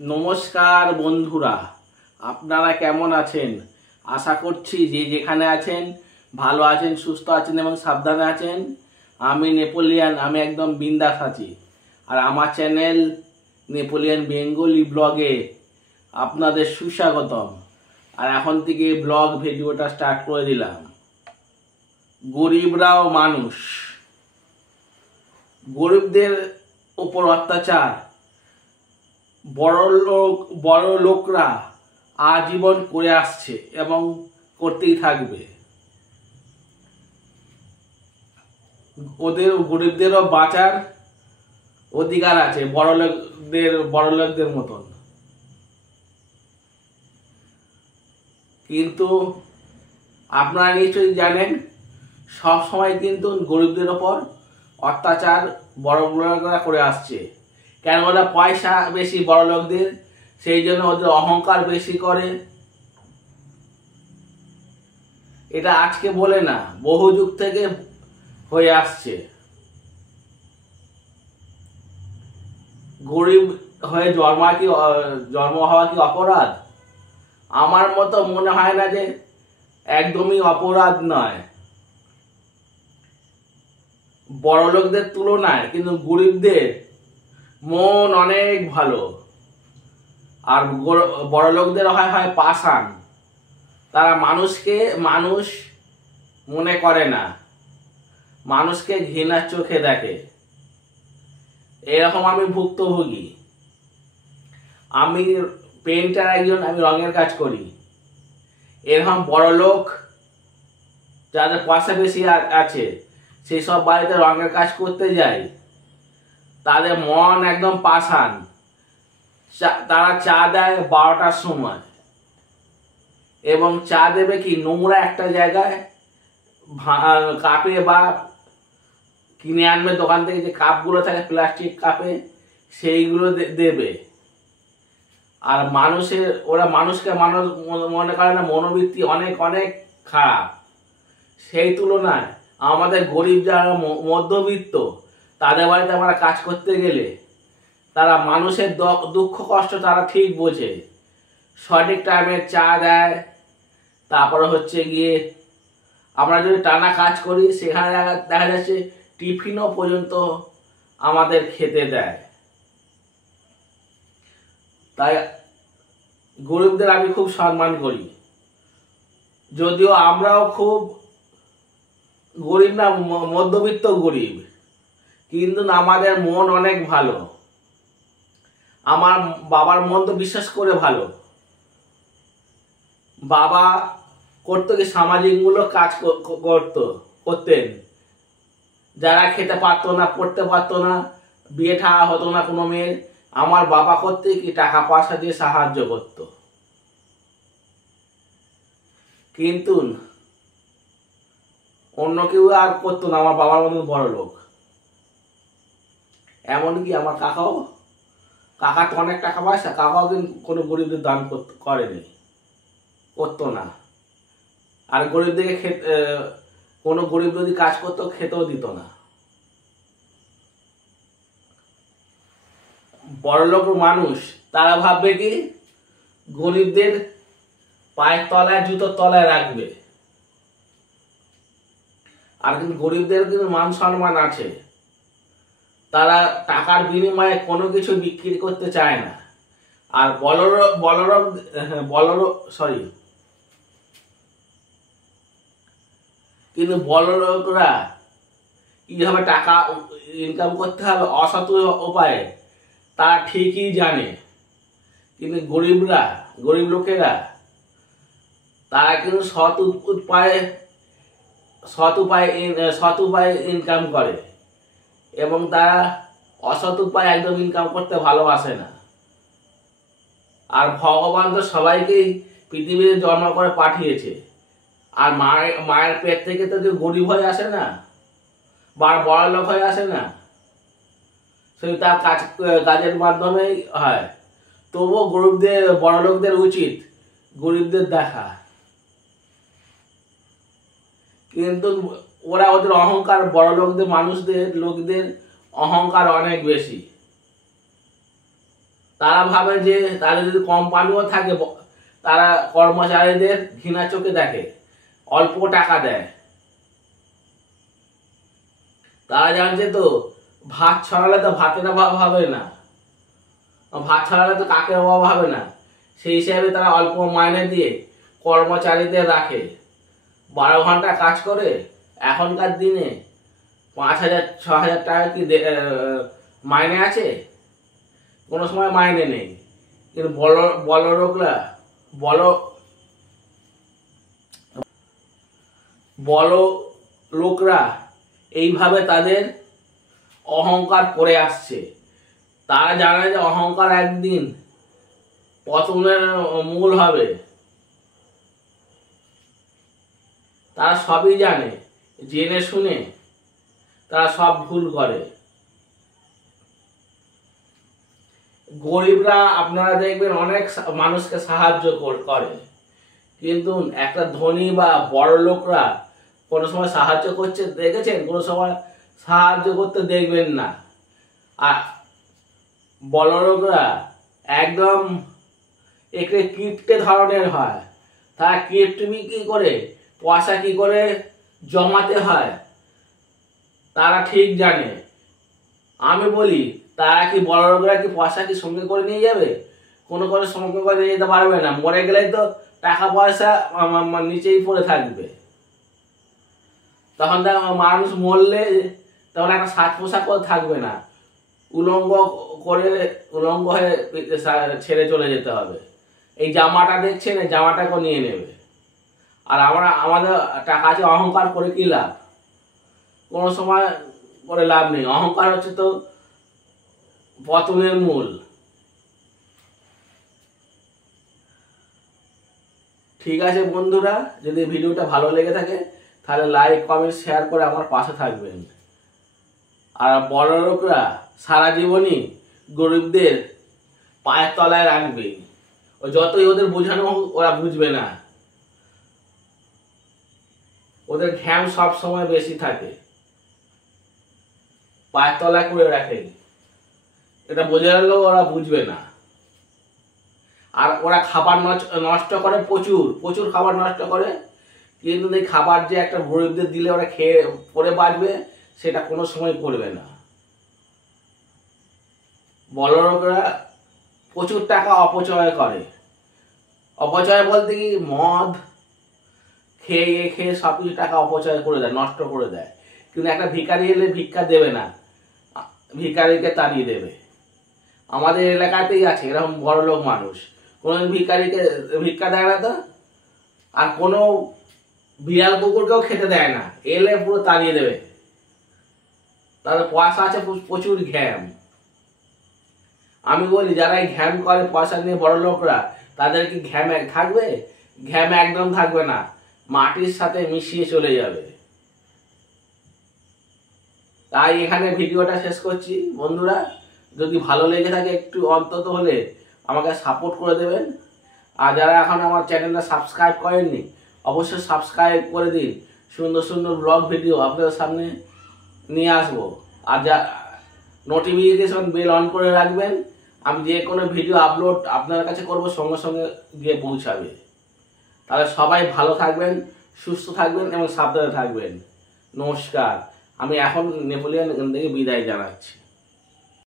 নমস্কার বন্ধুরা, আপনারা কেমন আছেন? আশা করছি যে যেখানে আছেন ভালো আছেন, সুস্থ আছেন এবং সাবধানে আছেন। আমি নেপোলিয়ান, আমি একদম বিন্দাস আছি। আর আমার চ্যানেল নেপোলিয়ান বেঙ্গলি ব্লগে আপনাদের সুস্বাগতম। আর এখন থেকে ব্লগ ভিডিওটা স্টার্ট করে দিলাম। গরিবরাও মানুষ, গরিবদের ওপর অত্যাচার বড় লোকরা আজীবন করে আসছে এবং করতেই থাকবে। গরিবদেরও বাঁচার অধিকার আছে বড় লোকদের মতন। কিন্তু আপনারা নিশ্চয়ই জানেন, সব সময় কিন্তু গরিবদের ওপর অত্যাচার বড় লোকরা করে আসছে। কেন? ওরা পয়সা বেশি বড় লোকদের, সেই জন্য ওদের অহংকার বেশি করে। এটা আজকে বলে না, বহু যুগ থেকে হয়ে আসছে। গরিব হয়ে জন্ম হওয়া কি অপরাধ? আমার মতো মনে হয় না যে একদমই অপরাধ নয়। বড় লোকদের তুলনায় কিন্তু গরিবদের মন অনেক ভালো। আর বড় লোকদের হয় পাষাণ। তারা মানুষকে মানুষ মনে করে না, মানুষকে ঘৃণার চোখে দেখে। এরকম আমি ভুক্তভোগী। আমি পেন্টার একজন, আমি রঙের কাজ করি। এরকম বড় লোক যাদের পয়সা বেশি আছে, সেই সব বাড়িতে রঙের কাজ করতে যাই, তাদের মন একদম পাষাণ। তারা চা দেয় 12টার সময়, এবং চা দেবে কি নোংরা একটা জায়গায় কাপে, বা কিনে আনবে দোকান থেকে, যে কাপগুলো থাকে প্লাস্টিক কাপে, সেইগুলো দেবে। আর ওরা মানুষকে মানুষ মনে করে না, মনোবৃত্তি অনেক অনেক খারাপ। সেই তুলনায় আমাদের গরিব যারা মধ্যবিত্ত, তাদের বাড়িতে আমরা কাজ করতে গেলে তারা মানুষের দুঃখ কষ্ট তারা ঠিক বোঝে। সঠিক টাইমে চা দেয়। তারপরে হচ্ছে গিয়ে আমরা যদি টানা কাজ করি, সেখানে দেখা যাচ্ছে টিফিনও পর্যন্ত আমাদের খেতে দেয়। তাই গরিবদের আমি খুব সম্মান করি। যদিও আমরাও খুব গরিব না, মধ্যবিত্ত গরিব, কিন্তু আমাদের মন অনেক ভালো। আমার বাবার মন তো বিশ্বাস করে ভালো। বাবা করতো কি, সামাজিকমূলক কাজ করতেন। যারা খেতে পারতো না, পড়তে পারতো না, বিয়ে ঠাওয়া হতো না কোনো মেয়ের, আমার বাবা করতে কি টাকা পয়সা দিয়ে সাহায্য করতো। কিন্তু অন্য কেউ আর করতো না আমার বাবার মতন বড় লোক। এমনকি আমার কাকা তো অনেক টাকা পয়সা, কাকাও কিন্তু কোনো গরিবদের দান করেনি, করতো না। আর গরিবদেরকে কোনো গরিব যদি কাজ করতো, খেতেও দিত না। বড়লোক মানুষ তারা ভাববে কি, গরিবদের পায়ের তলায়, জুতোর তলায় রাখবে। আর কিন্তু গরিবদের কিন্তু মান সম্মান আছে। তারা টাকার বিনিময়ে কোনো কিছু বিক্রি করতে চায় না। আর কিন্তু বড় লোকরা কিভাবে টাকা ইনকাম করতে হবে অসৎ উপায়ে, তারা ঠিকই জানে। কিন্তু গরিব লোকেরা তারা কিন্তু সৎ উপায়ে ইনকাম করে, এবং তারা অসৎ উপায়ে একদম ইনকাম করতে ভালোবাসে না। আর ভগবান তো সবাইকেই পৃথিবীতে জন্ম করে পাঠিয়েছে। আর মায়ের পেট থেকে তো কেউ গরিব হয়ে আসে না, বা বড় লোক হয়ে আসে না। সেই তার কাজের মাধ্যমেই হয়। তবুও বড় লোকদের উচিত গরিবদের দেখা। কিন্তু ওদের অহংকার, বড় লোকদের লোকদের অহংকার অনেক বেশি। তারা ভাবে যে তাদের যদি কোম্পানিও থাকে তারা কর্মচারীদের ঘৃণা চোখে দেখে, অল্প টাকা দেয়। তারা জানছে তো ভাত ছড়ালে তো ভাতের অভাব হবে না, ভাত ছড়ালে তো কাকের অভাব হবে না। সেই হিসাবে তারা অল্প মাইনে দিয়ে কর্মচারীদের রাখে। 12 ঘন্টা কাজ করে এখনকার দিনে 5,000-6,000 টাকা কি মাইনে আছে? কোনো সময় মাইনে নেই। কিন্তু বড় লোকরা এইভাবে তাদের অহংকার করে আসছে। তারা জানে যে অহংকার একদিন পতনের মূল হবে। তারা সবই জানে, জেনে শুনে তারা সব ভুল করে। গরিবরা আপনারা দেখবেন অনেক মানুষকে সাহায্য করে, কিন্তু একটা ধনী বা বড় লোকরা কোনো সময় সাহায্য করছে দেখেছেন? কোনো সময় সাহায্য করতে দেখবেন না। আর বড় লোকরা একদম একটু কিপটে ধরনের হয়। তারা কিপটমি কি করে, পয়সা কি করে জমাতে হয় তারা ঠিক জানে। আমি বলি, তারা কি বড় লোকরা কি পয়সা কি সঙ্গে করে নিয়ে যাবে? কোনো সঙ্গে করে নিয়ে যেতে পারবে না। মরে গেলে তো টাকা পয়সা নিচেই পড়ে থাকবে। তখন মানুষ মরলে তখন একটা সাজ পোশাকও থাকবে না, উলঙ্গ হয়ে ছেড়ে চলে যেতে হবে। এই জামাটা দেখছেন, এই জামাটাকেও নিয়ে নেবে। আর আমাদের টাকা আছে, অহংকার করে কি লাভ? কোনো সময় করে লাভ নেই। অহংকার হচ্ছে তো পতনের মূল। ঠিক আছে বন্ধুরা, যদি ভিডিওটা ভালো লেগে থাকে তাহলে লাইক, কমেন্ট, শেয়ার করে আমার পাশে থাকবেন। আর বড় লোকরা সারা জীবনই গরিবদের পায়ের তলায় রাখবে। যতই ওদের বোঝানো হোক ওরা বুঝবে না। ওদের ঘ্যাম সব সময় বেশি থাকে, পায়ের তলায় করে রাখে। এটা বোঝালেও ওরা বুঝবে না। আর ওরা খাবার নষ্ট করে, প্রচুর খাবার নষ্ট করে। কিন্তু এই খাবার যে একটা গরিবদের দিলে ওরা খেয়ে পরে বাঁচবে, সেটা কোনো সময় করবে না। বড় লোকরা প্রচুর টাকা অপচয় করে। অপচয় বলতে কি, মদ খেয়ে সব কিছু টাকা অপচয় করে দেয়, নষ্ট করে দেয়। কিন্তু একটা ভিখারি এলে ভিক্ষা দেবে না, ভিখারিকে তাড়িয়ে দেবে। আমাদের এলাকাতেই আছে এরকম বড় লোক মানুষ, কোনো ভিখারিকে ভিক্ষা দেয় না তো। আর কোনো বিড়াল কুকুরকেও খেতে দেয় না, এলে পুরো তাড়িয়ে দেবে। তাদের পয়সা আছে প্রচুর, ঘ্যাম। আমি বলি, যারা এই ঘ্যাম করে পয়সা নিয়ে বড় লোকরা, তাদের কি ঘ্যাম থাকবে? ঘ্যাম একদম থাকবে না, মাটির সাথে মিশিয়ে চলে যাবে। তাই এখানে ভিডিওটা শেষ করছি বন্ধুরা। যদি ভালো লেগে থাকে একটু অন্তত হলে আমাকে সাপোর্ট করে দেবেন। আর যারা এখন আমার চ্যানেলটা সাবস্ক্রাইব করেননি, অবশ্যই সাবস্ক্রাইব করে দিন। সুন্দর সুন্দর ব্লগ ভিডিও আপনাদের সামনে নিয়ে আসবো। আর যা নোটিফিকেশন বেল অন করে রাখবেন, আমি যে কোনো ভিডিও আপলোড আপনার কাছে করব সঙ্গে সঙ্গে গিয়ে পৌঁছাবে। তাহলে সবাই ভালো থাকবেন, সুস্থ থাকবেন এবং সাবধানে থাকবেন। নমস্কার। আমি এখন নেপোলিয়ান থেকে বিদায় জানাচ্ছি।